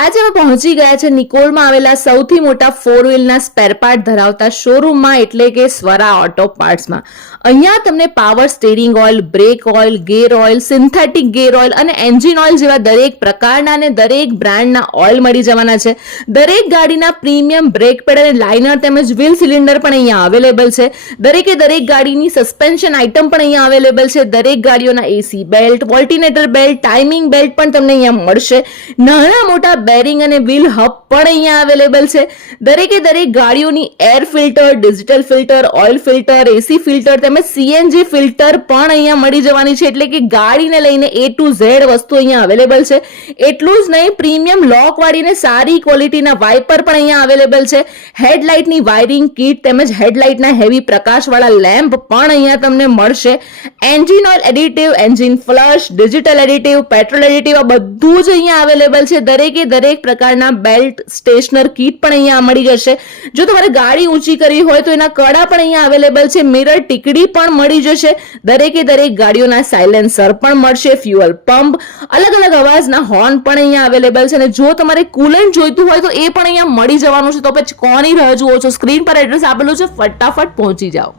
આજે અમે પહોંચી ગયા છે નિકોલમાં આવેલા સૌથી મોટા 4 વ્હીલના સ્પેર પાર્ટ ધરાવતા શોરૂમમાં એટલે કે સ્વરા ઓટો પાર્ટ્સમાં. અહીંયા તમને power steering oil, break oil, ગેર ઓઇલ, સિન્થેટિક ગેર ઓઇલ અને એન્જિન ઓઇલ જેવા દરેક પ્રકારના અને દરેક બ્રાન્ડના ઓઇલ મળી જવાના છે. દરેક ગાડીના પ્રીમિયમ બ્રેક પેડ અને લાઇનર તેમજ વ્હીલ સિલિન્ડર પણ અહીંયા અવેલેબલ છે. દરેક ગાડીની સસ્પેન્શન આઇટમ પણ અહીંયા અવેલેબલ છે. દરેક ગાડીઓના AC belt, alternator belt, timing belt પણ તમને અહીંયા મળશે. નાના મોટા બેરિંગ અને વ્હીલ હબ પણ અહીંયા અવેલેબલ છે. દરેક ગાડીઓની air filter, digital filter, oil filter, AC filter તેમજ સીએનજી ફિલ્ટર પણ અહીંયા મળી જવાની છે. એટલે કે ગાડીને લઈને A to Z વસ્તુ અહીંયા અવેલેબલ છે. એટલું જ નહીં, પ્રીમિયમ લોક વાળીને સારી ક્વોલિટીના વાઇપર પણ અહીંયા અવેલેબલ છે. હેડલાઇટની વાયરિંગ કિટ તેમજ હેડલાઇટના હેવી પ્રકાશવાળા લેમ્પ પણ અહીંયા તમને મળશે. Engine oil additive, engine flush, digital additive, petrol additive આ બધું જ અહીંયા અવેલેબલ છે. દરેક પ્રકારના બેલ્ટ, સ્ટેશનર કીટ પણ અહીંયા મળી જશે. જો તમારે ગાડી ઊંચી કરવી હોય તો એના કડા પણ અહીંયા અવેલેબલ છે. મિરર ટીકડી પણ મળી જશે. દરેક ગાડીઓના સાયલેન્સર પણ મળશે. ફ્યુઅલ પંપ, અલગ અવાજના હોર્ન પણ અહીંયા અવેલેબલ છે. અને જો તમારે કુલન્ટ જોઈતું હોય તો એ પણ અહીંયા મળી જવાનું છે. તો પછી કોની રાહ જુઓ છો? સ્ક્રીન પર એડ્રેસ આપેલું છે, ફટાફટ પહોંચી જાઓ.